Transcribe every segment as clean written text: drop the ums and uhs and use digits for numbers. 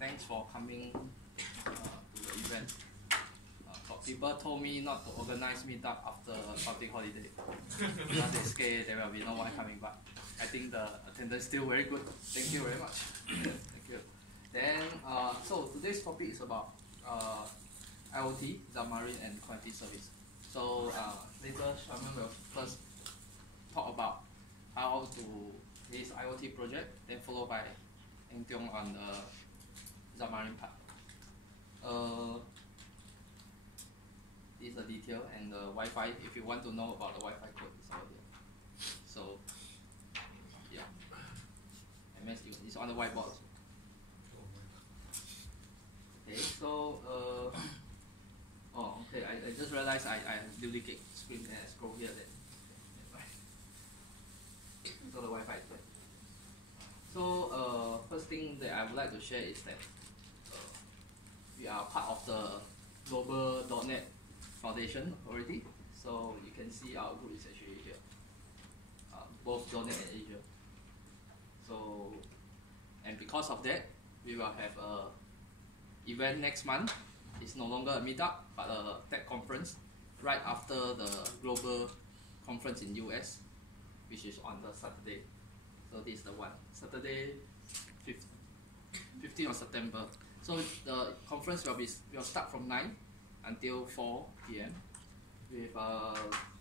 thanks for coming to the event. People told me not to organize Meetup after public holiday. Because they scared there will be no one coming back. I think the attendance is still very good. Thank you very much. Thank you. Then, so today's topic is about IoT, Xamarin, and Cognitive Service. So later, Sherman will first talk about how to his IoT project, then followed by Teong on the Xamarin part. This is the detail and the Wi-Fi. If you want to know about the Wi-Fi code, it's over here. So, yeah. MS it's on the whiteboard. Okay, so okay. I just realized I duplicate screen and I scroll here then. So the Wi-Fi is there. So first thing that I would like to share is that we are part of the global .NET Foundation already. So you can see our group is actually here, both .NET and Asia. So, and because of that, we will have a event next month. It's no longer a meetup, but a tech conference right after the global conference in US, which is on the Saturday. So this is the one, Saturday, 15th of September. So the conference will start from 9 until 4 p.m. with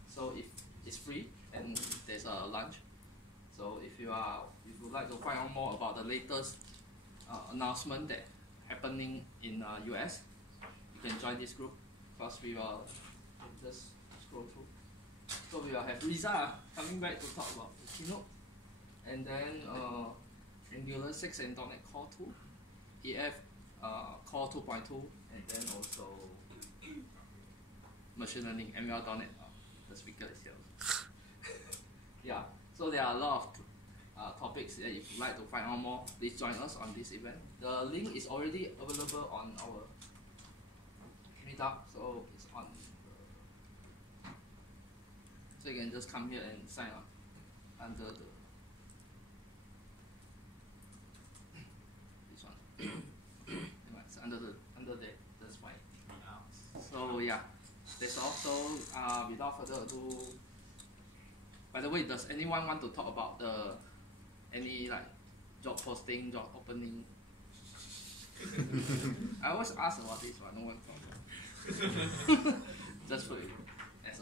so if it's free and there's a lunch. So if you would like to find out more about the latest announcement that happening in US, you can join this group. First we will just scroll through. So we will have Lisa coming back to talk about the keynote, and then Angular 6 and .NET Core 2, EF Core 2.2, and then also machine learning, ML.NET. The speaker is here. Yeah, so there are a lot of topics that if you'd like to find out more, please join us on this event. The link is already available on our Meetup, so it's on. So you can just come here and sign up under the this one. It's under there. That's fine. So yeah, that's all. So without further ado, by the way, does anyone want to talk about any like job posting, job opening? I always ask about this one. No one talks. Just for you, as a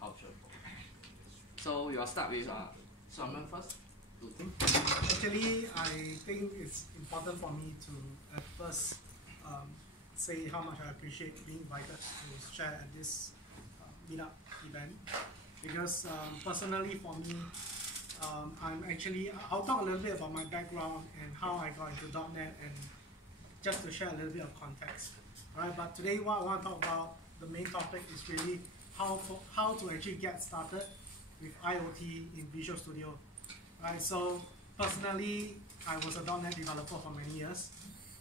culture. So we'll start with Sherman first. Actually, I think it's important for me to at first say how much I appreciate being invited to share at this Meetup event. Because personally for me, I'll talk a little bit about my background and how I got into .NET, and just to share a little bit of context. Right, but today what I want to talk about, the main topic is really how to actually get started with IoT in Visual Studio. Right, so personally, I was a .NET developer for many years,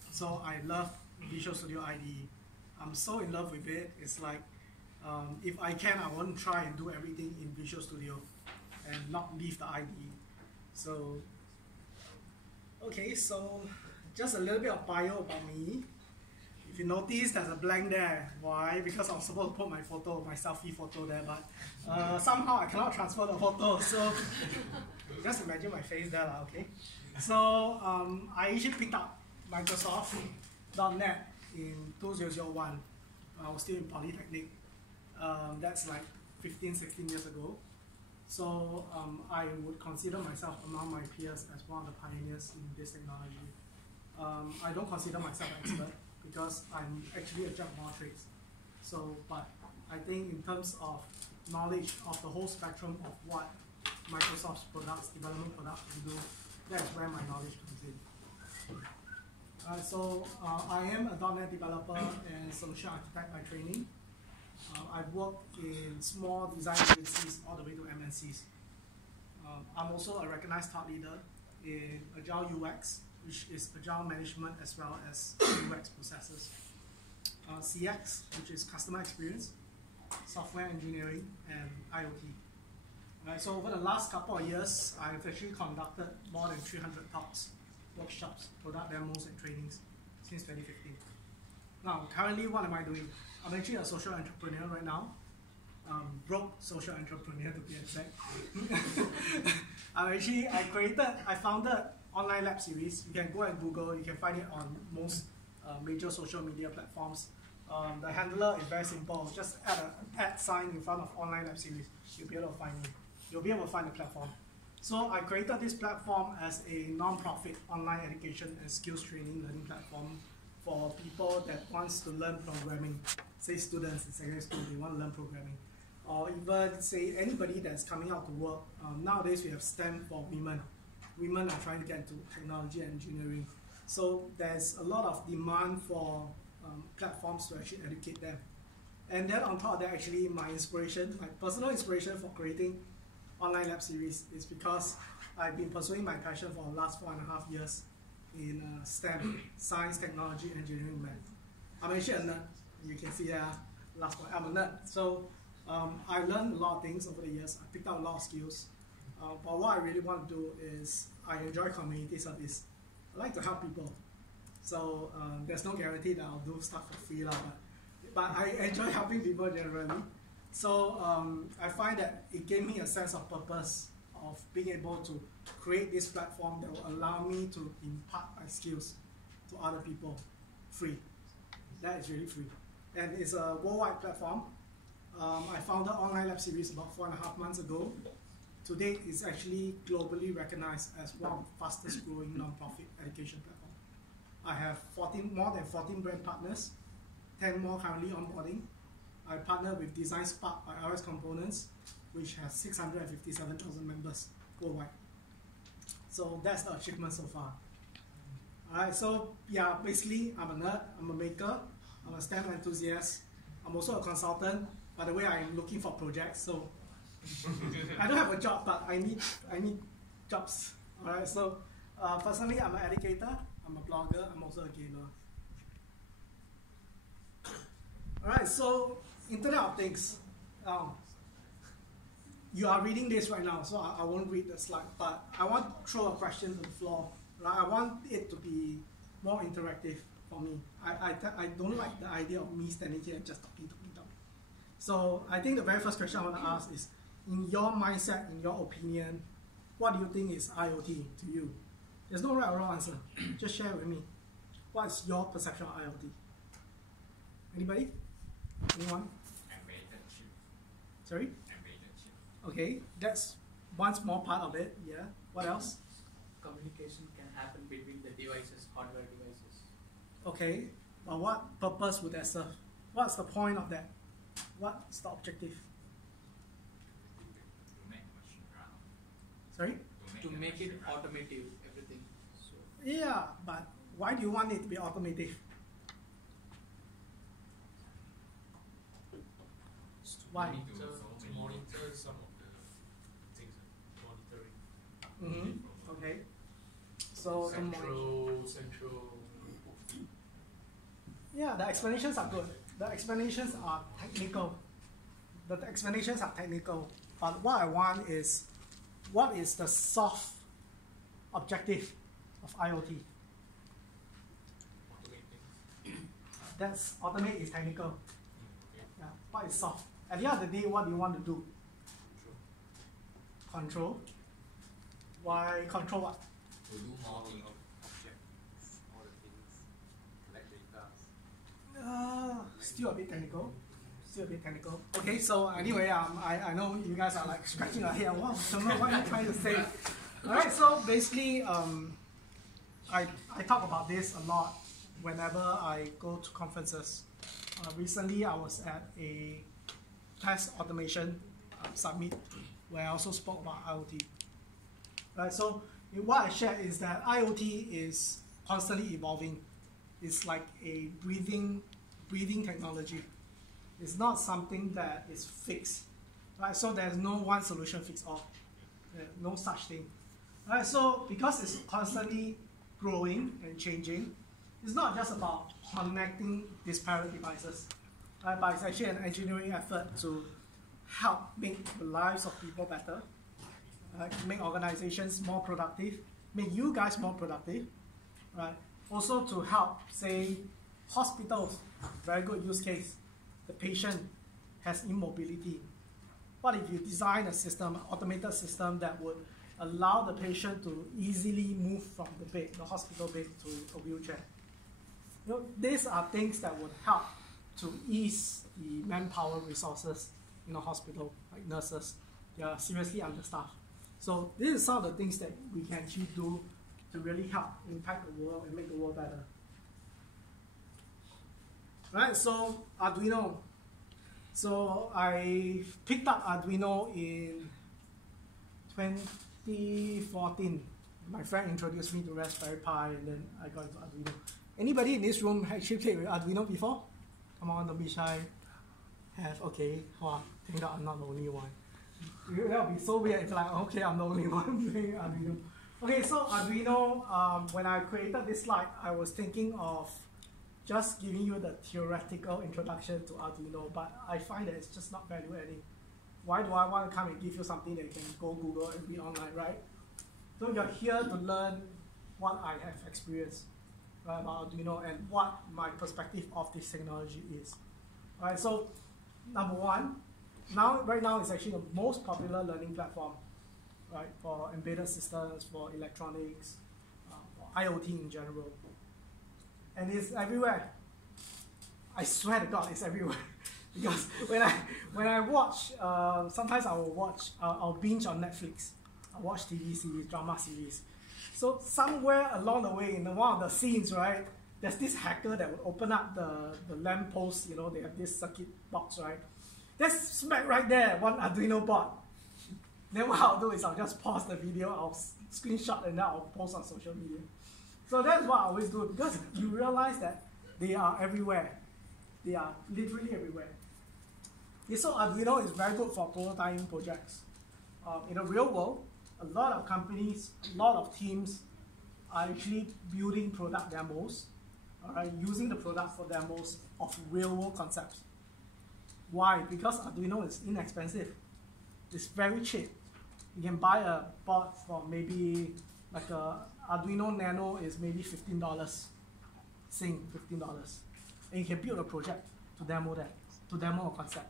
so I love Visual Studio IDE. I'm so in love with it. It's like, if I can, I want to try and do everything in Visual Studio and not leave the IDE. So, okay, so just a little bit of bio about me. If you notice, there's a blank there. Why? Because I was supposed to put my photo, my selfie photo there, but somehow I cannot transfer the photo. So just imagine my face there, okay? So I actually picked up Microsoft.NET in 2001. I was still in Polytechnic. That's like 15, 16 years ago. So I would consider myself among my peers as one of the pioneers in this technology. I don't consider myself an expert, because I'm actually a jack of all trades. So, but I think in terms of knowledge of the whole spectrum of what Microsoft's products, development products can do, that's where my knowledge comes in. So I am a .NET developer and solution architect by training. I've worked in small design agencies all the way to MNCs. I'm also a recognized thought leader in Agile-UX, which is Agile management as well as UX processes. CX, which is customer experience, software engineering, and IoT. So over the last couple of years, I've actually conducted more than 300 talks, workshops, product demos, and trainings. since 2015. Now, currently, what am I doing? I'm actually a social entrepreneur right now. Broke social entrepreneur to be exact. I founded Online Lab Series. You can go and Google, you can find it on most major social media platforms. The handler is very simple. Just add an @ sign in front of Online Lab Series. You'll be able to find me. You'll be able to find the platform. So I created this platform as a non-profit online education and skills training learning platform for people that wants to learn programming. Say students in secondary school, they want to learn programming. Or even say anybody that's coming out to work. Nowadays we have STEM for women. Women are trying to get into technology and engineering. So there's a lot of demand for platforms to actually educate them. And then on top of that, actually my inspiration, my personal inspiration for creating Online Lab Series is because I've been pursuing my passion for the last 4.5 years in STEM, science, technology, engineering, math. I'm actually a nerd. You can see last one, I'm a nerd. So I learned a lot of things over the years. I picked up a lot of skills. But what I really want to do is I enjoy community service. I like to help people. So there's no guarantee that I'll do stuff for free, but I enjoy helping people generally. So I find that it gave me a sense of purpose of being able to create this platform that will allow me to impart my skills to other people free. That is really free. And it's a worldwide platform. I founded Online Lab Series about 4.5 months ago. To date, it's actually globally recognized as one of the fastest growing non-profit education platforms. I have more than 14 brand partners, 10 more currently onboarding. I partner with Design Spark by RS Components, which has 657,000 members worldwide. So that's the achievement so far. Alright, so yeah, basically I'm a nerd, I'm a maker, I'm a STEM enthusiast, I'm also a consultant. By the way, I'm looking for projects, so I don't have a job, but I need jobs. Alright, so personally I'm an educator, I'm a blogger, I'm also a gamer. Alright, so Internet of Things. You are reading this right now, so I won't read the slide, but I want to throw a question to the floor. Right? I want it to be more interactive for me. I don't like the idea of me standing here and just talking. So I think the very first question I want to ask is, in your mindset, in your opinion, what do you think is IoT to you? There's no right or wrong answer. Just share with me. What is your perception of IoT? Anybody? Anyone? Embedded chip. Sorry? Embedded chip. Okay, that's one small part of it. Yeah. What else? Communication can happen between the devices, hardware devices. Okay, but what purpose would that serve? What's the point of that? What's the objective? To make machine run. Sorry? To make it run. automotive, everything. So Yeah, but why do you want it to be automated? Why? To monitor some of the things, monitoring. Okay. So Central. yeah, the explanations are good. The explanations are technical. But what I want is, what is the soft objective of IoT? That's automate is technical. Okay. Yeah. What is soft? At the end of the day, what do you want to do? Control. Why control what? To do more things. Objects, all the things, collect data. Still a bit technical. Okay, so anyway, I know you guys are like scratching your head. Wow, don't know what you're trying to say. All right, so basically, I talk about this a lot whenever I go to conferences. Recently, I was at a test automation summit where I also spoke about IoT. Right, so what I shared is that IoT is constantly evolving. It's like a breathing technology. It's not something that is fixed. Right, so there's no one solution fits all. No such thing. Right, so because it's constantly growing and changing, it's not just about connecting disparate devices, right, but it's actually an engineering effort to help make the lives of people better, right, make organizations more productive, make you guys more productive, right, Also to help, say, hospitals, very good use case. The patient has immobility. What if you design a system, an automated system that would allow the patient to easily move from the bed, the hospital bed, to a wheelchair? You know, these are things that would help to ease the manpower resources in a hospital, like nurses. They are seriously understaffed. So this is some of the things that we can actually do to really help impact the world and make the world better. Right, so Arduino. So I picked up Arduino in 2014. My friend introduced me to Raspberry Pi, and then I got into Arduino. Anybody in this room actually played with Arduino before? Come on, don't be shy. Have, okay. Wow, thank God I'm not the only one. That would be so weird if like, okay, I'm the only one playing Arduino. Okay, so Arduino, when I created this slide, I was thinking of just giving you the theoretical introduction to Arduino, but I find that it's just not value adding. Why do I want to come and give you something that you can go Google and read online, right? So you're here to learn what I have experienced, right, about Arduino and what my perspective of this technology is. All right, so number one, right now it's actually the most popular learning platform, right, for embedded systems, for electronics, for IoT in general. And it's everywhere. I swear to God, it's everywhere. Because when I watch, sometimes I will watch, I'll binge on Netflix. I watch TV series, drama series. So somewhere along the way, in one of the scenes, right, there's this hacker that would open up the lamp post. You know, they have this circuit box, right? That's smack right there, one Arduino board. Then what I'll do is I'll just pause the video, I'll screenshot, and then I'll post on social media. So that's what I always do, because you realize that they are everywhere. They are literally everywhere. Okay, so Arduino is very good for prototyping projects. In the real world, a lot of companies, a lot of teams are actually building product demos, all right, using the product for demos of real world concepts. Why? Because Arduino is inexpensive. It's very cheap. You can buy a board for maybe like a Arduino Nano is maybe $15, Sing $15, and you can build a project to demo that, to demo a concept.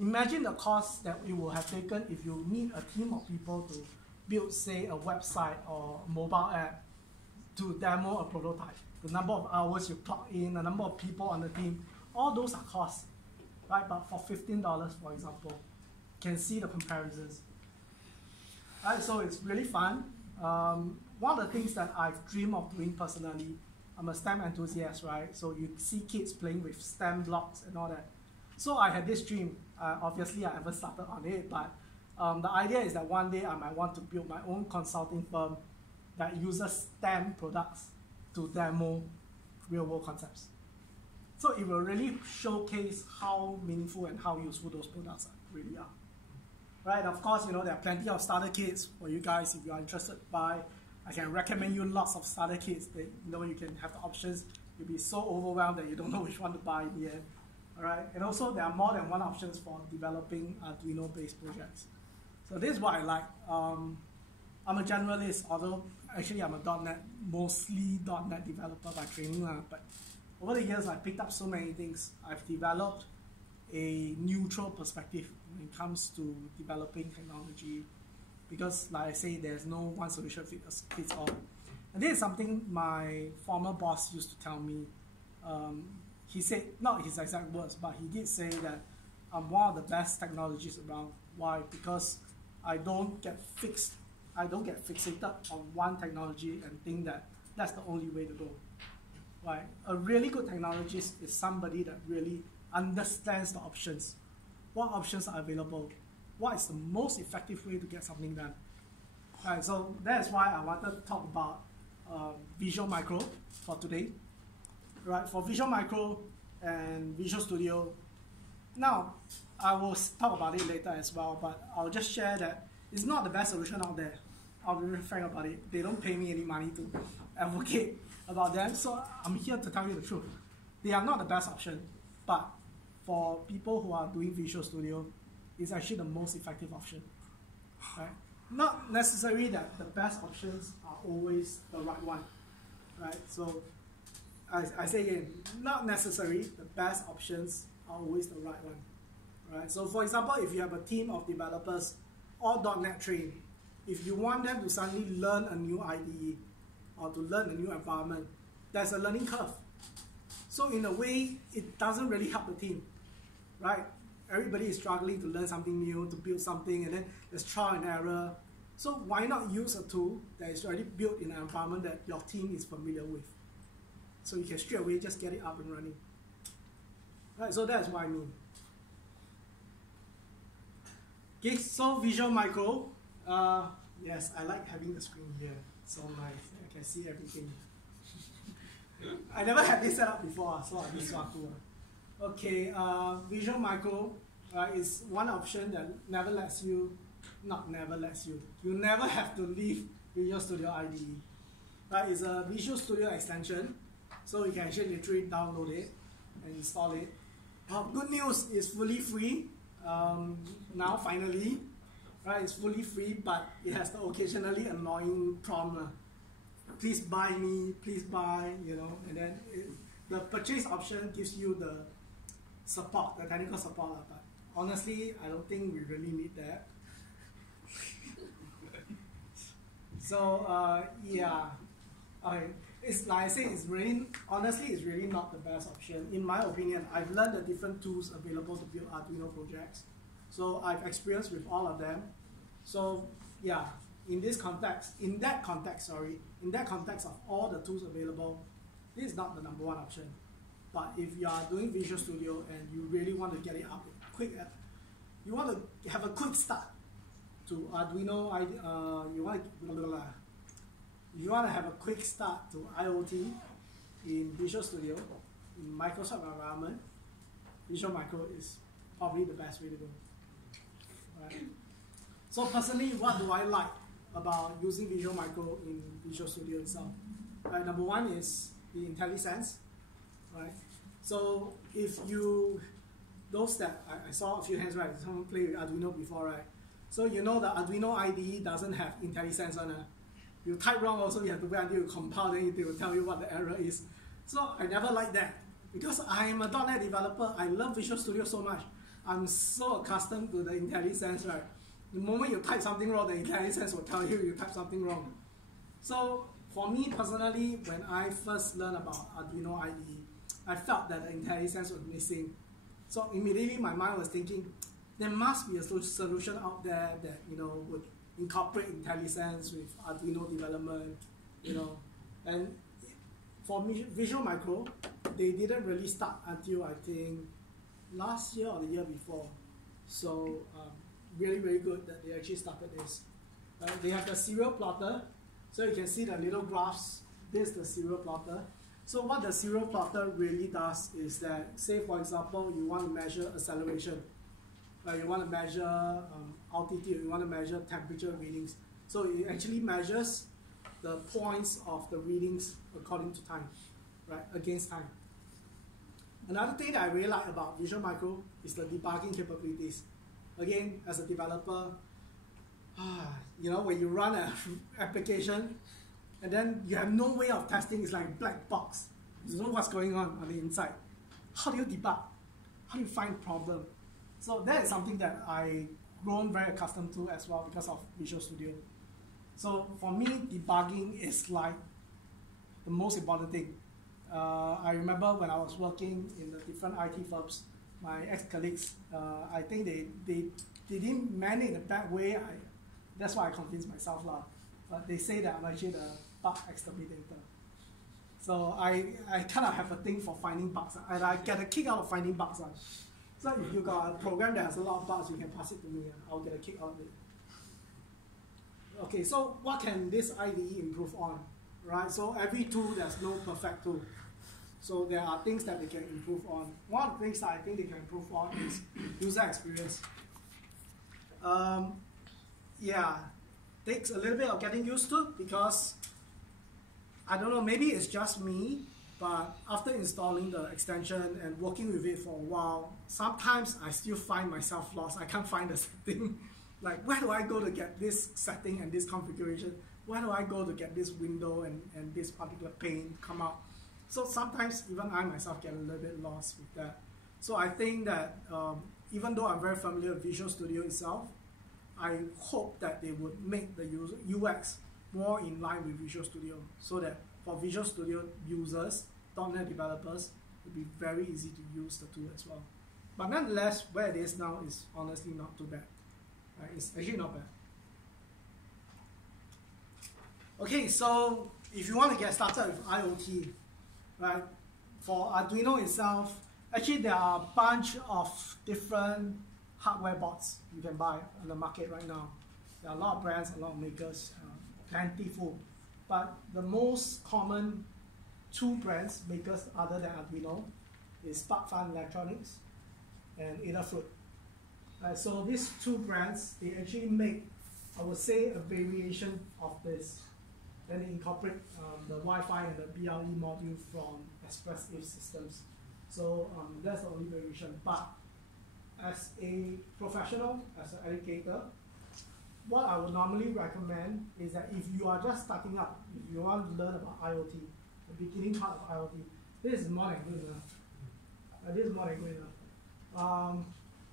Imagine the cost that it will have taken if you need a team of people to build, say, a website or mobile app to demo a prototype. The number of hours you plug in, the number of people on the team, all those are costs, right? But for $15, for example, you can see the comparisons. Right, so it's really fun. One of the things that I've dreamed of doing personally, I'm a STEM enthusiast, right? So you see kids playing with STEM blocks and all that. So I had this dream. Obviously, I haven't started on it, but the idea is that one day I might want to build my own consulting firm that uses STEM products to demo real-world concepts. So it will really showcase how meaningful and how useful those products really are. Right? Of course, you know, there are plenty of starter kits for you guys if you are interested by. I can recommend you lots of starter kits that you know you can have the options. You'll be so overwhelmed that you don't know which one to buy in the end. All right? And also, there are more than one options for developing Arduino-based projects. So this is what I like. I'm a generalist, although actually I'm a .NET, mostly .NET developer by training. But over the years, I've picked up so many things. I've developed a neutral perspective when it comes to developing technology, because like I say, there's no one solution fits all. And this is something my former boss used to tell me. He said, not his exact words, but he did say that I'm one of the best technologies around. Why? Because I don't get fixated on one technology and think that that's the only way to go. Right? A really good technologist is somebody that really understands the options. What options are available? What is the most effective way to get something done? Right, so that's why I wanted to talk about Visual Micro for today. Right, for Visual Micro and Visual Studio. Now, I will talk about it later as well, but I'll just share that it's not the best solution out there. I'll be very frank about it. They don't pay me any money to advocate about them, so I'm here to tell you the truth. They are not the best option, but for people who are doing Visual Studio, it's actually the most effective option. Right? Not necessarily that the best options are always the right one. Right? So I say again, not necessary. The best options are always the right one. Right? So for example, if you have a team of developers, all .NET trained, if you want them to suddenly learn a new IDE or to learn a new environment, there's a learning curve. So in a way, it doesn't really help the team, right? Everybody is struggling to learn something new, to build something, and then there's trial and error. So why not use a tool that is already built in an environment that your team is familiar with? So you can straight away just get it up and running. Right, so that's what I mean. Okay, so Visual Micro. Yes, I like having the screen here. So nice. I can see everything. I never had this set up before, so I'm just swaku. Okay, Visual Micro is one option that never lets you, you never have to leave Visual Studio IDE. Right, it's a Visual Studio extension, so you can actually literally download it and install it. Good news, it's fully free. Now finally, right? It's fully free, but it has the occasionally annoying prompt. Please buy me, please buy, you know, and then the purchase option gives you the support, the technical support. But honestly, I don't think we really need that. So yeah, okay. It's like I say, it's really, honestly, it's really not the best option. In my opinion, I've learned the different tools available to build Arduino projects. So I've experienced with all of them. So yeah, in that context of all the tools available, this is not the number one option. But if you are doing Visual Studio and you really want to get it up quick, you want to have a quick start to Arduino, you want to have a quick start to IoT in Visual Studio, in Microsoft environment, Visual Micro is probably the best way to go. Right? So personally, what do I like about using Visual Micro in Visual Studio itself? Right, number one is the Intellisense. Right? So if you, those that, I saw a few hands, right? Someone played with Arduino before, right? So you know the Arduino IDE doesn't have Intellisense on it. You type wrong also, you have to wait until you compile, then it will tell you what the error is. So I never liked that. Because I'm a .NET developer, I love Visual Studio so much. I'm so accustomed to the Intellisense, right? The moment you type something wrong, the Intellisense will tell you type something wrong. So for me personally, when I first learned about Arduino IDE, I felt that the Intellisense was missing. So immediately my mind was thinking, there must be a solution out there that, you know, would incorporate Intellisense with Arduino development, you know. And for Visual Micro, they didn't really start until I think last year or the year before. So really, really good that they actually started this. They have the serial plotter, so you can see the little graphs. This is the serial plotter. So what the serial plotter really does is that, say for example, you want to measure acceleration. You want to measure altitude, you want to measure temperature readings. So it actually measures the points of the readings according to time, right, against time. Another thing that I really like about Visual Micro is the debugging capabilities. Again, as a developer, you know, when you run an application and then you have no way of testing, it's like black box. You don't know what's going on the inside. How do you debug? How do you find problem? So that is something that I've grown very accustomed to as well because of Visual Studio. So for me, debugging is like the most important thing. I remember when I was working in the different IT firms, my ex-colleagues, I think they didn't manage the bad way. That's why I convinced myself lah. But they say that I'm actually the bug exterminator. So I kind of have a thing for finding bugs, and I get a kick out of finding bugs. So if you got a program that has a lot of bugs, you can pass it to me and I'll get a kick out of it. Okay, so what can this IDE improve on? Right, so every tool, there's no perfect tool. So there are things that they can improve on. One of the things that I think they can improve on is user experience. Yeah, takes a little bit of getting used to because, I don't know, maybe it's just me, but after installing the extension and working with it for a while, sometimes I still find myself lost. I can't find the setting. Like, where do I go to get this setting and this configuration? Where do I go to get this window and this particular pane come out? So sometimes even I myself get a little bit lost with that. So I think that even though I'm very familiar with Visual Studio itself, I hope that they would make the UX more in line with Visual Studio, so that for Visual Studio users, .NET developers, it will be very easy to use the tool as well. But nonetheless, where it is now is honestly not too bad. Right? It's actually not bad. Okay, so if you want to get started with IoT, right, for Arduino itself, actually there are a bunch of different hardware boards you can buy on the market right now. There are a lot of brands, a lot of makers, plentiful. But the most common two brands, makers other than Arduino, is SparkFun Electronics and Adafruit. So these two brands, they actually make, I would say, a variation of this. Then they incorporate the Wi-Fi and the BLE module from Express If systems. So that's the only variation. But as a professional, as an educator, what I would normally recommend is that if you are just starting up, if you want to learn about IoT, the beginning part of IoT, this is more than good enough. This is more than good enough.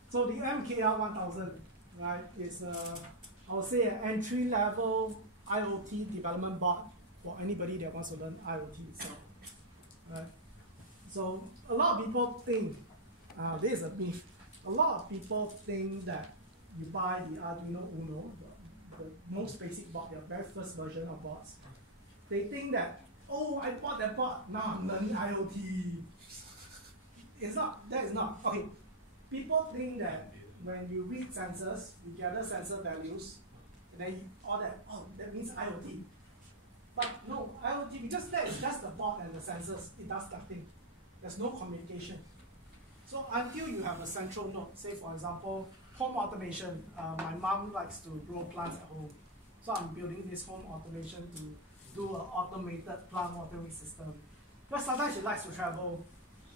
So the MKR 1000, right, is I would say an entry-level IoT development board for anybody that wants to learn IoT itself. Right? So a lot of people think, this is a myth, a lot of people think that you buy the Arduino Uno, the most basic board, your very first version of boards. They think that, oh, I bought that board, now I'm learning IoT. It's not, that is not. Okay, people think that when you read sensors, you gather sensor values, and then all that, oh, that means IoT. But no, IoT, because that is just the board and the sensors, it does nothing. There's no communication. So until you have a central node, say for example, home automation, my mom likes to grow plants at home. So I'm building this home automation to do an automated plant watering system. Because sometimes she likes to travel.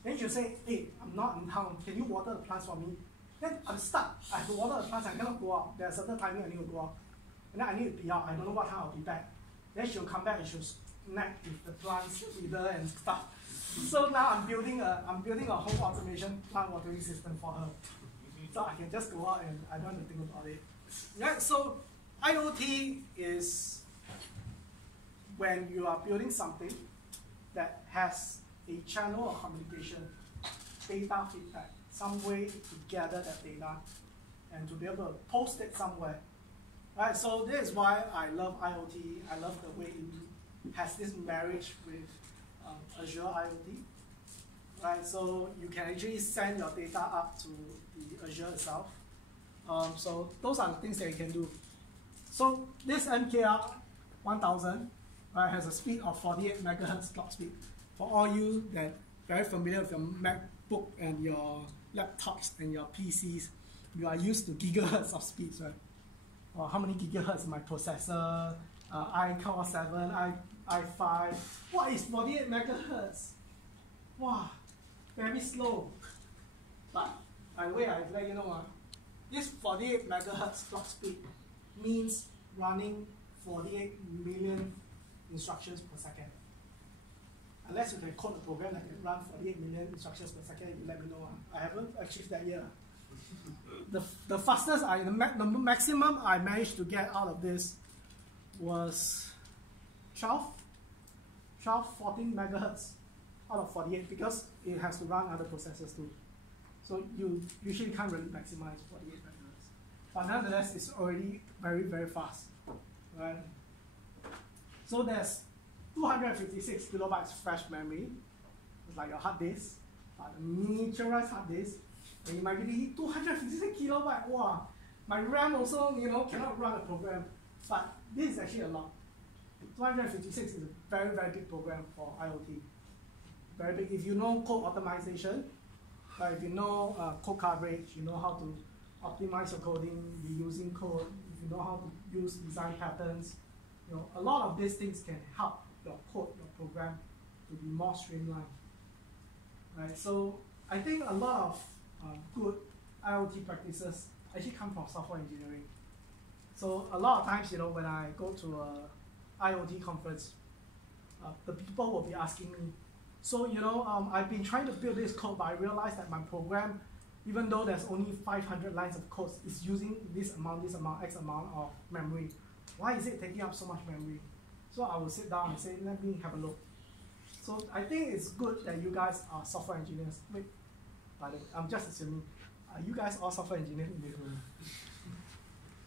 Then she'll say, hey, I'm not in town, can you water the plants for me? Then I'm stuck. I have to water the plants, I cannot go out. There's a certain timing I need to go out. And then I need to be out, I don't know what time I'll be back. Then she'll come back and she'll snack with the plants feeder and stuff. So now I'm building a home automation plant watering system for her. So I can just go out and I don't have to think about it. Right? So IoT is when you are building something that has a channel of communication, data feedback, some way to gather that data and to be able to post it somewhere. Right? So this is why I love IoT. I love the way it has this marriage with Azure IoT. Right? So you can actually send your data up to the Azure itself. So those are the things that you can do. So this MKR 1000 has a speed of 48 megahertz clock speed. For all you that very familiar with your MacBook and your laptops and your PCs, you are used to gigahertz of speeds, right? Or how many gigahertz my processor, iCore 7, i5. What is 48 megahertz? Wow, very slow. But I let you know, this 48 megahertz clock speed means running 48 million instructions per second. Unless you can code a program that can run 48 million instructions per second, you let me know. I haven't achieved that yet. The fastest, the maximum I managed to get out of this was 14 megahertz out of 48 because it has to run other processors too. So you usually can't really maximize 48 megahertz. But nonetheless, it's already very, very fast. Right? So there's 256 kilobytes fresh memory. It's like your hard disk, but a miniaturized hard disk. And you might be 256 kilobytes. Wow, my RAM also cannot run a program. But this is actually a lot. 256 is a very, very big program for IoT. Very big. If you know code optimization, if you know code coverage, you know how to optimize your coding, reusing code, if you know how to use design patterns, a lot of these things can help your code, your program to be more streamlined. Right? So I think a lot of good IoT practices actually come from software engineering. So a lot of times, when I go to a IoT conference, the people will be asking me, So, you know, I've been trying to build this code, but I realized that my program, even though there's only 500 lines of code, is using this amount, X amount of memory. Why is it taking up so much memory? So I will sit down and say, let me have a look. So I think it's good that you guys are software engineers. Wait, by the way, I'm just assuming, are you guys all software engineers in this room?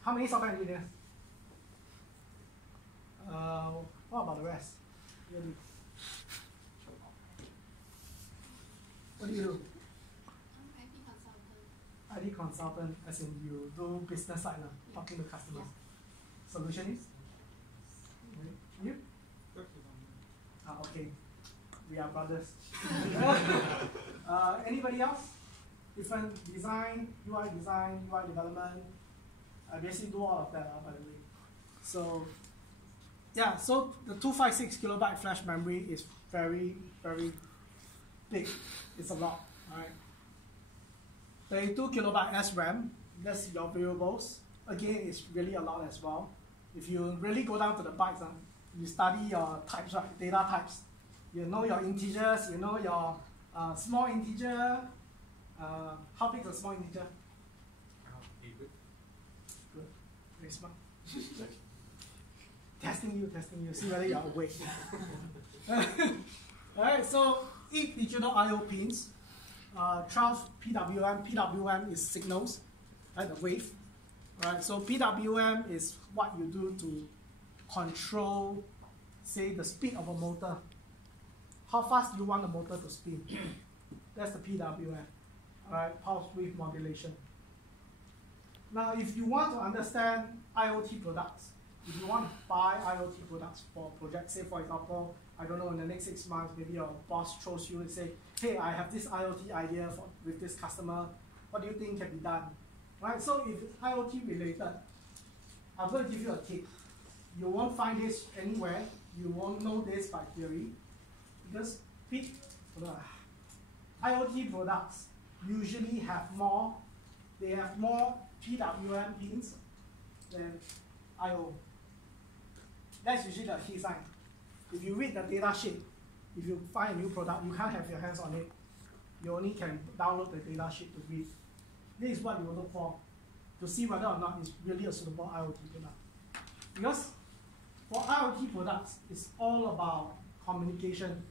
How many software engineers? What about the rest? Really? What do you do? I'm IT consultant. IT consultant, as in you do business side, talking to customers. Solutionist? You? Okay. We are brothers. Anybody else? Different design, UI development. I basically do all of that, by the way. So, yeah, so the 256 kilobyte flash memory is very, very big. It's a lot, alright. 32 kilobyte SRAM, that's your variables. Again, it's really a lot as well. If you really go down to the bytes, you study your types, right? Data types. You know your integers, you know your small integer. How big is a small integer? Good. Very smart. testing you, see whether you're awake. Alright, so 8 digital I/O pins, 12 PWM. PWM is signals, right? The wave. Right, so PWM is what you do to control, say, the speed of a motor. How fast you want the motor to spin. That's the PWM. Alright, pulse width modulation. Now, if you want to understand IoT products, if you want to buy IoT products for a project, say for example, I don't know, in the next 6 months, maybe your boss throws you and say, hey, I have this IoT idea with this customer. What do you think can be done? Right, so if it's IoT related, I'm going to give you a tip. You won't find this anywhere. You won't know this by theory. Because IoT products usually have more PWM pins than I/O. That's usually the key sign. If you read the data sheet, if you find a new product, you can't have your hands on it. You only can download the data sheet to read. This is what you will look for to see whether or not it's really a suitable IoT product. Because for IoT products, it's all about communication.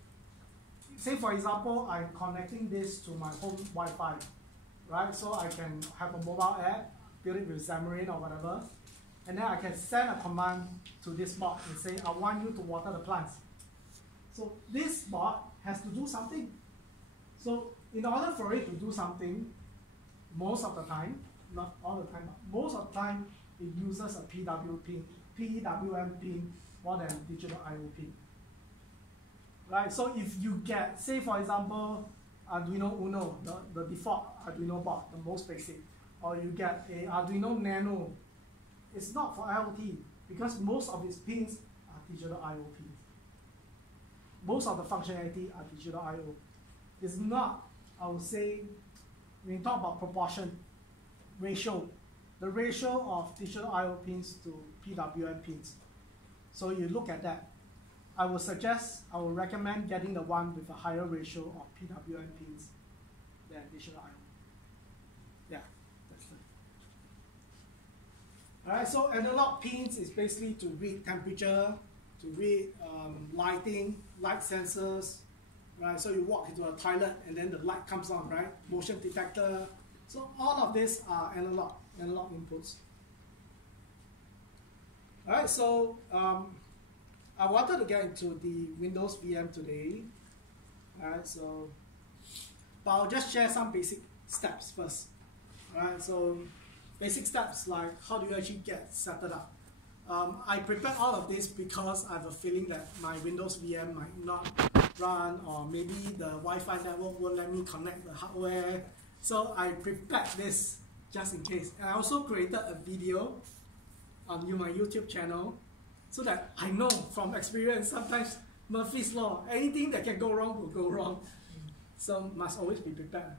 Say for example, I'm connecting this to my home Wi-Fi, right? So I can have a mobile app, build it with Xamarin or whatever, and then I can send a command to this bot and say, I want you to water the plants. So this bot has to do something. So in order for it to do something, most of the time, not all the time, but most of the time, it uses a PWM pin more than digital I/O pin. Right, so if you get, say for example, Arduino Uno, the default Arduino board, the most basic, or you get a Arduino Nano, it's not for IoT because most of its pins are digital I/O pins. Most of the functionality are digital I/O. It's not, I would say, when you talk about proportion, ratio, the ratio of digital I/O pins to PWM pins. So you look at that. I would recommend getting the one with a higher ratio of PWM pins than digital I/O. Yeah, that's it. All right, so analog pins is basically to read temperature, to read lighting, light sensors, right? So you walk into a toilet and then the light comes on, right? Motion detector. So all of these are analog inputs. All right, so I wanted to get into the Windows VM today. All right, so, but I'll just share some basic steps first. All right, so basic steps like how do you actually get set up. I prepared all of this because I have a feeling that my Windows VM might not run, or maybe the Wi-Fi network won't let me connect the hardware. So I prepared this just in case. And I also created a video on my YouTube channel so that I know from experience, sometimes Murphy's Law, anything that can go wrong will go wrong. So must always be prepared.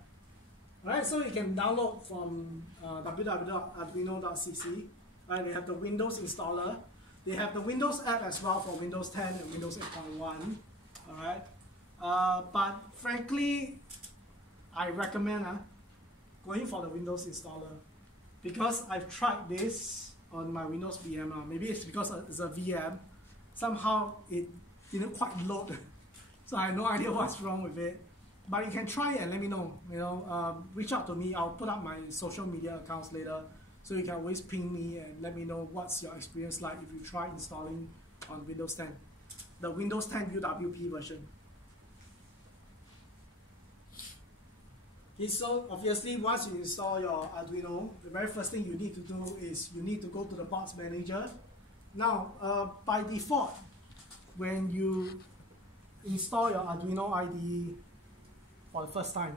Alright, so you can download from www.arduino.cc. Right, they have the Windows installer. They have the Windows app as well for Windows 10 and Windows 8.1. Alright. But frankly, I recommend going for the Windows installer, because I've tried this on my Windows VM. Maybe it's because it's a VM. Somehow it didn't quite load, so I have no idea what's wrong with it. But you can try it and let me know. Reach out to me. I'll put up my social media accounts later, so you can always ping me and let me know what's your experience like if you try installing on Windows 10, the Windows 10 UWP version. Okay, so obviously once you install your Arduino, the very first thing you need to do is you need to go to the box manager. Now, by default, when you install your Arduino IDE for the first time,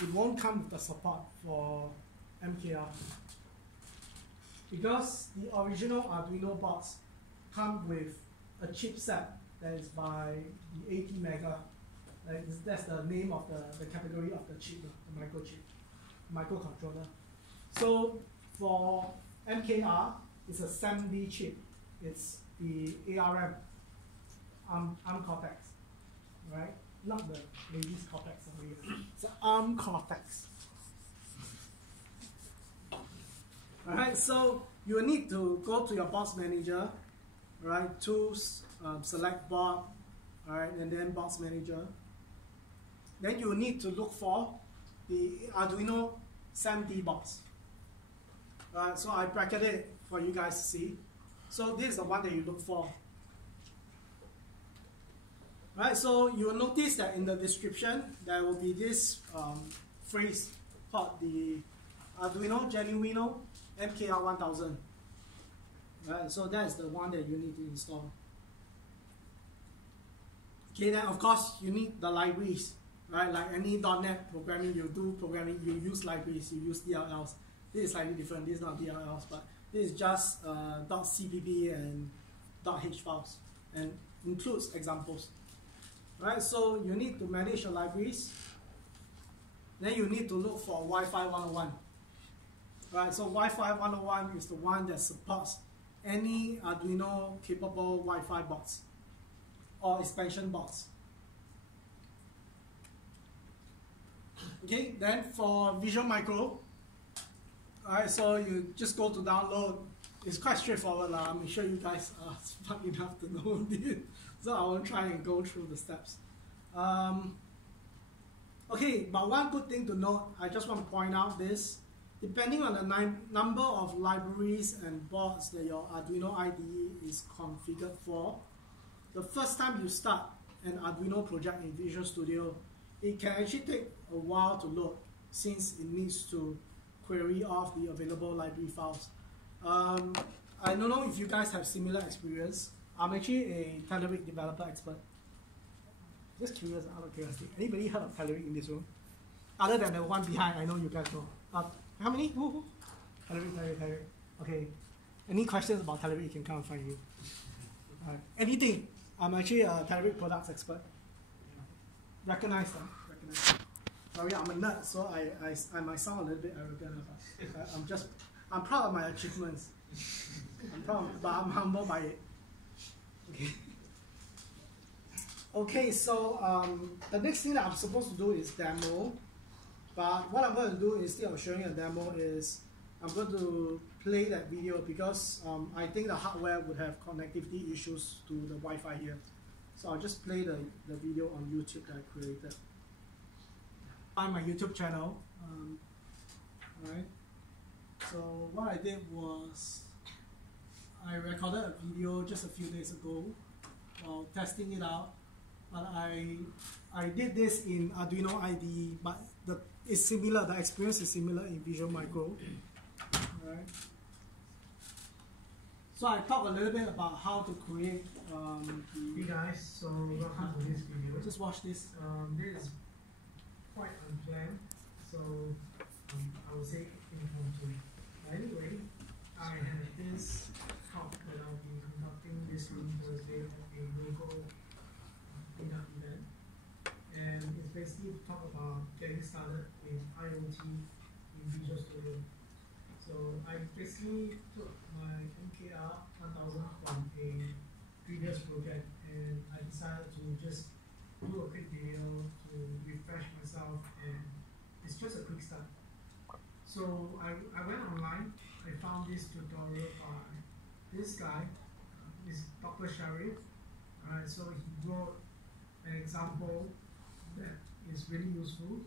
it won't come with the support for MKR, because the original Arduino box comes with a chipset that is by the 80 mega. That's the name of the category of the chip, the microchip, microcontroller. So for MKR, it's a 7D chip. It's the ARM, ARM Cortex, right? Not the ladies Cortex. It's an ARM Cortex. Alright, so you will need to go to your box manager, right? Tools, select board, alright, and then box manager. Then you will need to look for the Arduino 7D box. So I bracketed it for you guys to see. So this is the one that you look for. Right, so you will notice that in the description there will be this phrase called the Arduino Genuino MKR 1000. Right, so that's the one that you need to install. Okay, then of course you need the libraries. Right, like any .NET programming, you do programming, you use libraries, you use DLLs. This is slightly different. This is not DLLs, but this is just .cpp and .h files, and includes examples. Right, so you need to manage your libraries. Then you need to look for Wi-Fi 101. Right, so Wi-Fi 101 is the one that supports any Arduino capable Wi-Fi box or expansion box. Okay, then for Visual Micro, alright, so you just go to download. It's quite straightforward. I'm sure you guys are smart enough to know this, so I won't try and go through the steps. Okay, but one good thing to note, I just want to point out this, depending on the number of libraries and boards that your Arduino IDE is configured for, the first time you start an Arduino project in Visual Studio, it can actually take a while to load, since it needs to query off the available library files. I don't know if you guys have similar experience. I'm actually a Telerik developer expert. Just curious, out of curiosity. Anybody heard of Telerik in this room? Other than the one behind, I know you guys know. How many? Who? Telerik. Okay. Any questions about Telerik, you can come and find you. Anything. I'm actually a Telerik Products expert. Recognize them. Sorry, I'm a nerd, so I might sound a little bit arrogant, but I'm proud of my achievements. I'm proud, but I'm humbled by it. Okay. Okay, so the next thing that I'm supposed to do is demo. But what I'm going to do instead of showing a demo is I'm going to play that video, because I think the hardware would have connectivity issues to the Wi-Fi here. So I'll just play the video on YouTube that I created. On my YouTube channel. Alright. So what I did was I recorded a video just a few days ago while testing it out. But I did this in Arduino IDE, but it's similar. The experience is similar in Visual Micro. Alright. So I talked a little bit about how to create Hey guys, so welcome to this video. Just watch this. This is quite unplanned, so I would say impromptu. Anyway, I have this talk that I'll be conducting this Thursday at a local Meetup event, and it's basically to talk about getting started with IoT in Visual Studio. So I basically took my MKR 1000 from a previous project, and I decided to just do a quick video to refresh myself, and it's just a quick start. So I went online, I found this tutorial by this guy, is Dr. Sherman. Alright, so he wrote an example that is really useful.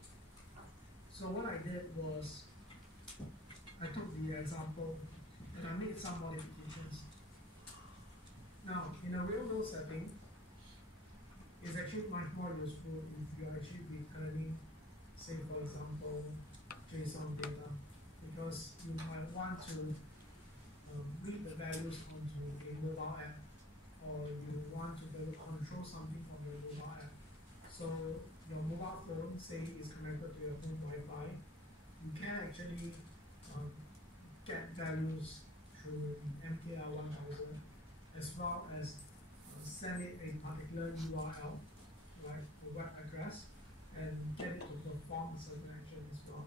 So what I did was, I took the example and I made some modifications. Now, in a real-world setting, it's actually much more useful if you're actually returning, say for example, JSON data, because you might want to read the values onto a mobile app, or you want to be able to control something from your mobile app. So your mobile phone, say, is connected to your home Wi-Fi, you can actually get values through the MKR 1000, as well as send it a particular URL, like a web address, and get it to perform a certain action as well.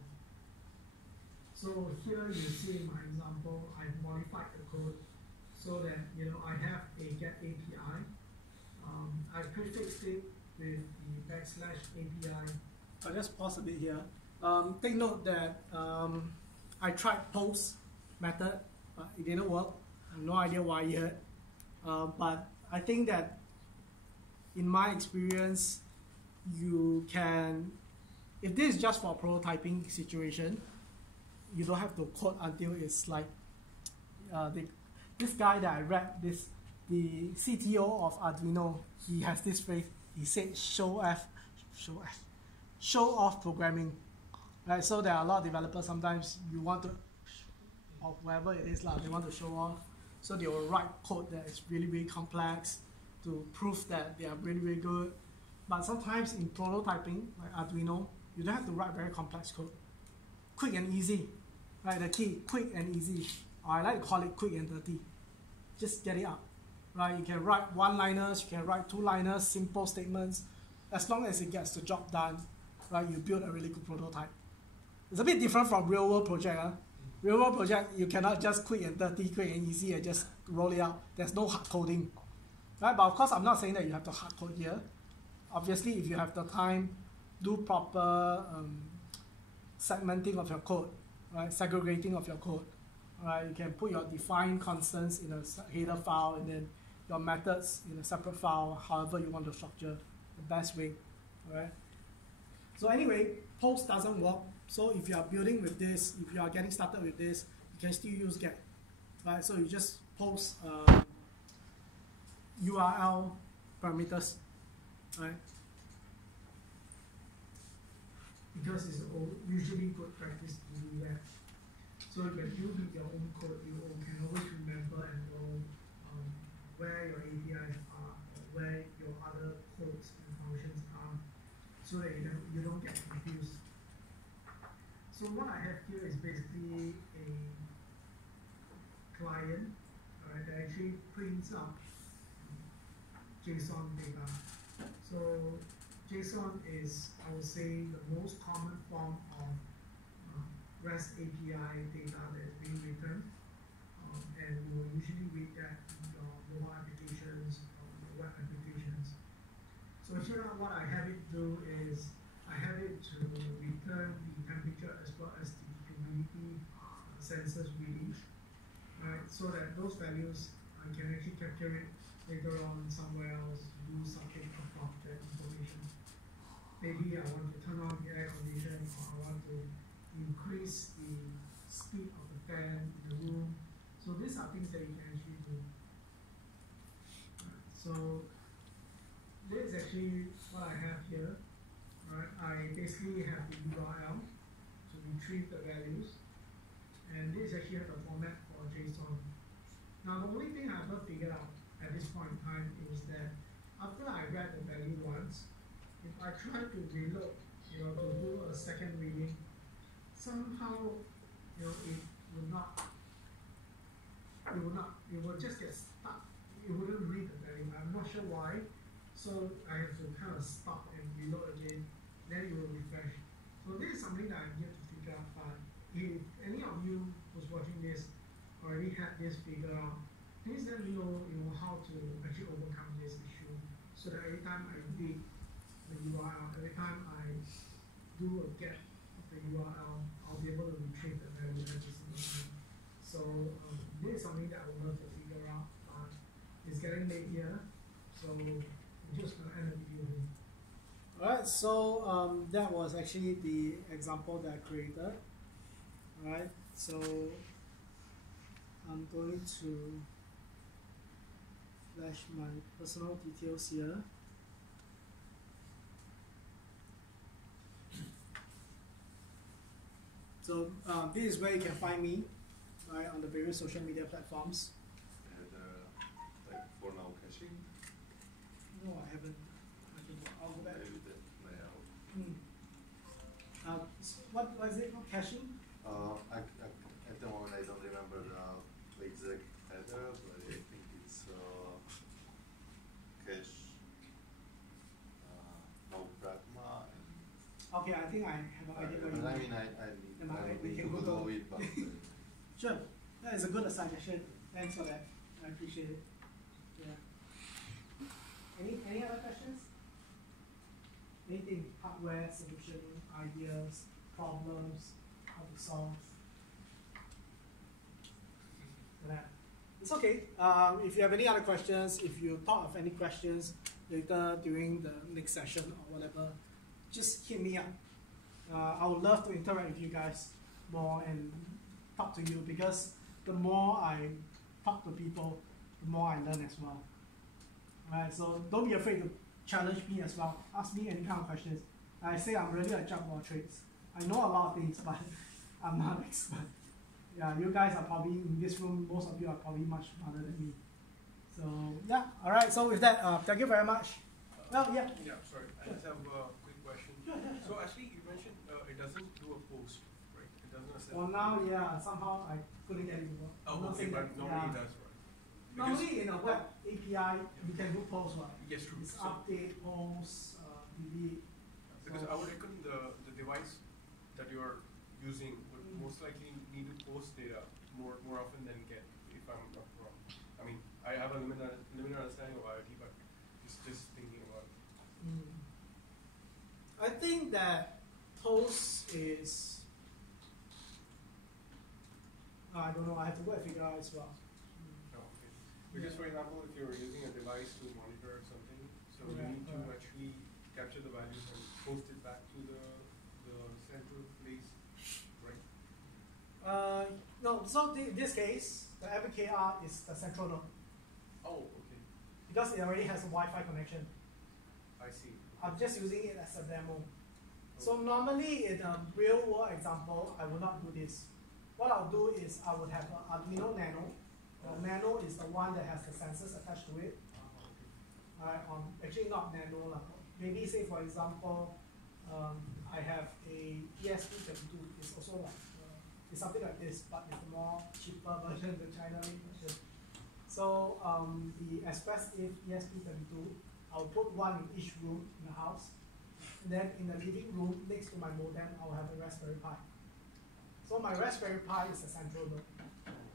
So here you see in my example, I've modified the code so that I have a get API. I prefixed it with the \API. I'll just pause a bit here. Take note that I tried post method, but it didn't work. I have no idea why yet. But I think that in my experience, you can, if this is just for a prototyping situation, you don't have to code until it's like, this guy that I read, the CTO of Arduino, he has this phrase, he said show off programming. Right, so there are a lot of developers, sometimes you want to, or whatever it is, they want to show off. So they will write code that is really, really complex to prove that they are really, really good. But sometimes in prototyping, like Arduino, you don't have to write very complex code. Quick and easy, right? The key, quick and easy. Or I like to call it quick and dirty. Just get it up, right? You can write one-liners, you can write two-liners, simple statements. As long as it gets the job done, right? You build a really good prototype. It's a bit different from real-world project. Real-world project, you cannot just quick and dirty, quick and easy, and just roll it out. There's no hard coding, right? But of course, I'm not saying that you have to hard code here. Obviously, if you have the time, do proper segmenting of your code, right? Segregating of your code, right? You can put your defined constants in a header file, and then your methods in a separate file, however you want to structure the best way, right? So anyway, post doesn't work. So if you are building with this, if you are getting started with this, you can still use get, right? So you just post URL parameters, right? Because it's usually good practice to do that. So when you read your own code, you can always remember and know where your APIs are, or where your other codes and functions are, so that you don't get confused. So what I have here is basically a client, right, that actually prints up JSON data. So JSON is, I would say, the most common form of REST API data that is being returned, and we will usually read that in your mobile applications or your web applications. So here what I have it do is I have it to return the temperature as well as the humidity sensors readings, right? So that those values I can actually capture it later on somewhere else to do something about that information. Maybe I want to turn on the air condition, or I want to increase the speed of the fan in the room. So these are things that you can actually do. Right. So this is actually what I have here. Right. I basically have the URL to retrieve the values, and this actually has a format for JSON. Now the only thing I've not figured out at this point in time is that after I read the value once, if I try to reload, to do a second reading, somehow, it will just get stuck. It wouldn't read the value. I'm not sure why. So I have to kind of stop and reload again. Then it will refresh. So this is something that I'm yet to figure out. But if any of you who's watching this already had this figured out, please let me know, how to actually overcome this issue, so that every time I read, the URL. Every time I do a get of the URL, I'll be able to retrieve the value every single time. So this is something that I would love to figure out. It's getting late here, so I'm just going to end the video here. Alright, so that was actually the example that I created. Alright, so I'm going to flash my personal details here. So this is where you can find me, right, on the various social media platforms. And like for now caching. No, I haven't. I'll go back. Maybe the layout. What is it called? Caching? At the moment I don't remember the exact header, but I think it's cache no pragma and. Okay, I think I have an idea what you I mean. mean I We need can to Google. Google it, but Sure, that is a good suggestion. Thanks for that. I appreciate it. Yeah. Any other questions? Anything? Hardware, solution, ideas, problems, how to solve. Yeah. It's okay. If you have any other questions, if you thought of any questions later during the next session or whatever, just hit me up. I would love to interact with you guys more and talk to you, because the more I talk to people, the more I learn as well. Alright, so don't be afraid to challenge me as well. Ask me any kind of questions. I say I'm really a jack of all trades. I know a lot of things, but I'm not an expert. Yeah, you guys are probably in this room, most of you are probably much smarter than me. So yeah, alright, so with that, thank you very much. Well, yeah. Yeah, sorry. I just have a quick question. Sure. So actually, you mentioned it doesn't do a post, right? It doesn't accept. For now, yeah, somehow I couldn't get it to work. I'm Oh, not okay, saying but that, normally yeah. it does, right? Normally in a web API, you can do posts, right? Yes, true. It's So, update, post, delete. because So- I would reckon the device that you are using would most likely need to post data more often than get, if I'm not wrong. I mean, I have a limited understanding of IoT, but just thinking about it. I think that post is, I don't know, I have to go and figure out as well. Oh, okay. Because for example, if you're using a device to monitor something, so you need to actually capture the values and post it back to the central place, right? No, so in this case, the MKR is the central node, Oh, okay. because it already has a Wi-Fi connection. I see. I'm just using it as a demo. So normally in a real world example, I will not do this. What I'll do is I would have an Arduino Nano. Nano is the one that has the sensors attached to it. Actually not Nano, maybe say for example, I have a ESP32. It's also like it's something like this, but it's a more cheaper version, the China-made version. So the expressive ESP32, I'll put one in each room in the house. And then in the living room next to my modem, I'll have a Raspberry Pi. So my Raspberry Pi is the central node.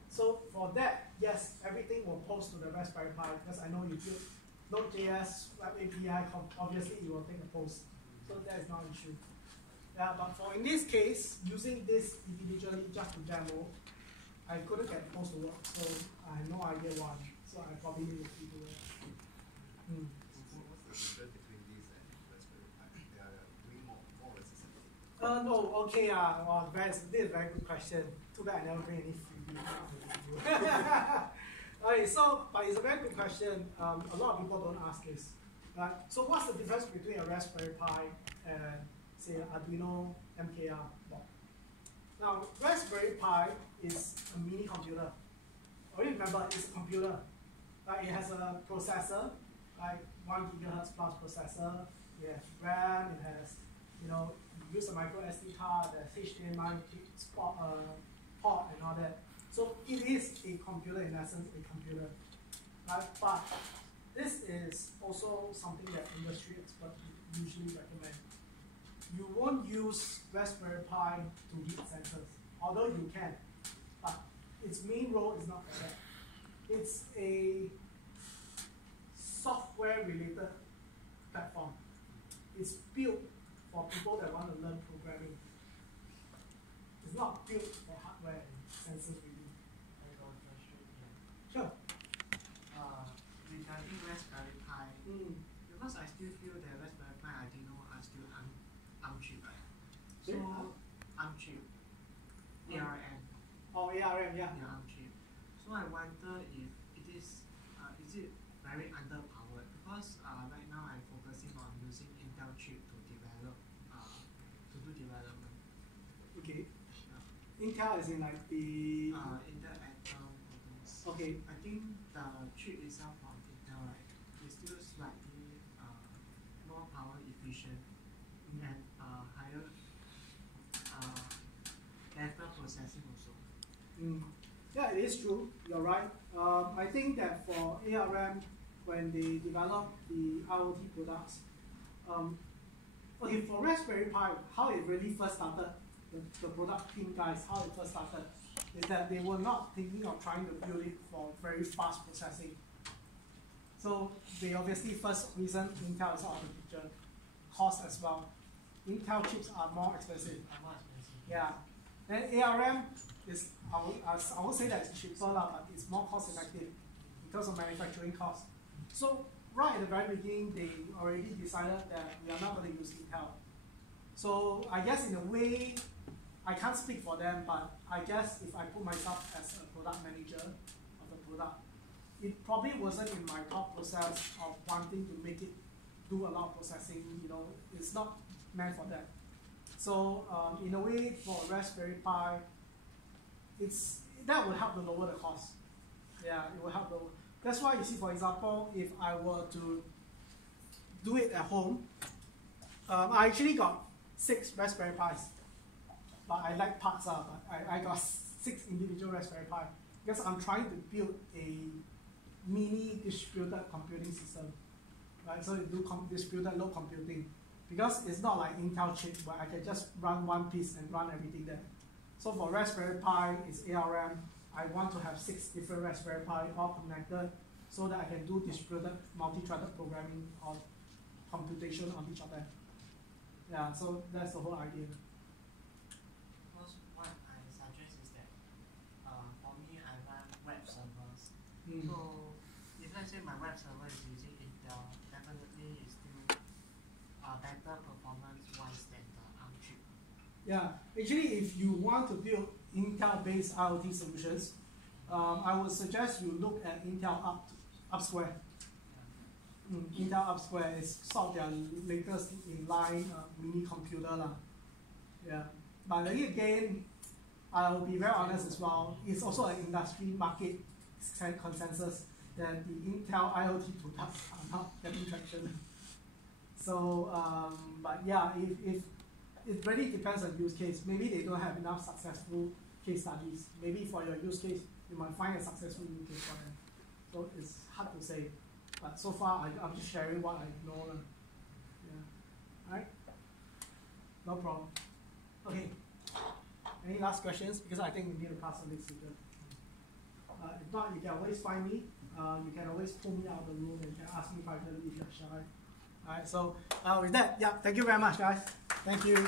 So for that, yes, everything will post to the Raspberry Pi, because I know you build Node.js, Web API, obviously it will take a post. So that is not an issue. Yeah, but for in this case, using this individually just to demo, I couldn't get post to work, so I have no idea why. So I probably need to figure it out. What's the difference between these and Raspberry Pi? They are doing more or less the same. No, okay, well, this is a very good question. Too bad I never bring any freebie. Okay, so, but it's a very good question. A lot of people don't ask this. Right? So what's the difference between a Raspberry Pi and, say, an Arduino MKR board? Now, Raspberry Pi is a mini computer. Already remember, it's a computer. Right? It has a processor, like 1 gigahertz plus processor. It has RAM, it has, you use a micro SD card, there's HDMI port and all that. So it is a computer, in essence, a computer. Right? But this is also something that industry experts usually recommend. You won't use Raspberry Pi to read sensors, although you can. But its main role is not that. It's a software-related platform. it's built for people that want to learn programming. It's not built for hardware and sensors really. I got a question here. Sure. Regarding Raspberry Pi, because I still feel that Raspberry Pi Arduino are still cheap, right? So cheap. ARM. Oh, ARM, yeah. Yeah, cheap. So I wonder if it is it very underpowered? Because right now I'm focusing on using Intel chip to develop to do development. Okay. Yeah. Intel is in like the. Intel Atom. Okay. I think the chip itself from Intel, right, is still slightly more power efficient and higher better processing also. Yeah, it is true. You're right. I think that for ARM, when they develop the IoT products, okay, for Raspberry Pi, how it really first started, the product team guys, how it first started, is that they were not thinking of trying to build it for very fast processing. So they obviously first reason Intel is out of the picture, cost as well. Intel chips are more expensive. Yeah. Then ARM is, I would say that it's cheaper, but it's more cost effective because of manufacturing costs. So right at the very beginning, they already decided that we are not going to use Intel. So I guess in a way, I can't speak for them, but I guess if I put myself as a product manager of the product, it probably wasn't in my thought process of wanting to make it do a lot of processing. You know, it's not meant for that. So in a way, for Raspberry Pi, that will help to lower the cost. Yeah, it will help lower. That's why you see, for example, if I were to do it at home, I actually got 6 Raspberry Pis, but I like parts but I got 6 individual Raspberry Pi because I'm trying to build a mini distributed computing system, right? So you do distributed load computing because it's not like Intel chip where I can just run one piece and run everything there. So for Raspberry Pi, it's ARM. I want to have 6 different Raspberry Pi all connected so that I can do distributed multi-threaded programming or computation on each of them. Yeah, so that's the whole idea. Because what I suggest is that for me, I run web servers. So if let's say my web server is using Intel, definitely it's still better performance-wise than the ARM chip. Yeah, actually, if you want to build Intel-based IoT solutions, I would suggest you look at Intel UpSquare. Intel UpSquare is sort of their latest in-line mini computer. Yeah, but again, I will be very honest as well, it's also an industry market consensus that the Intel IoT products are not getting traction. So, but yeah, if it really depends on use case. Maybe they don't have enough successful case studies. Maybe for your use case, you might find a successful use case for them. So it's hard to say. But so far, I'm just sharing what I know. Yeah. All right? No problem. Okay. Any last questions? Because I think we need to pass on this speaker. If not, you can always find me. You can always pull me out of the room and you can ask me privately if you're shy. All right, so with that, yeah, thank you very much, guys. Thank you.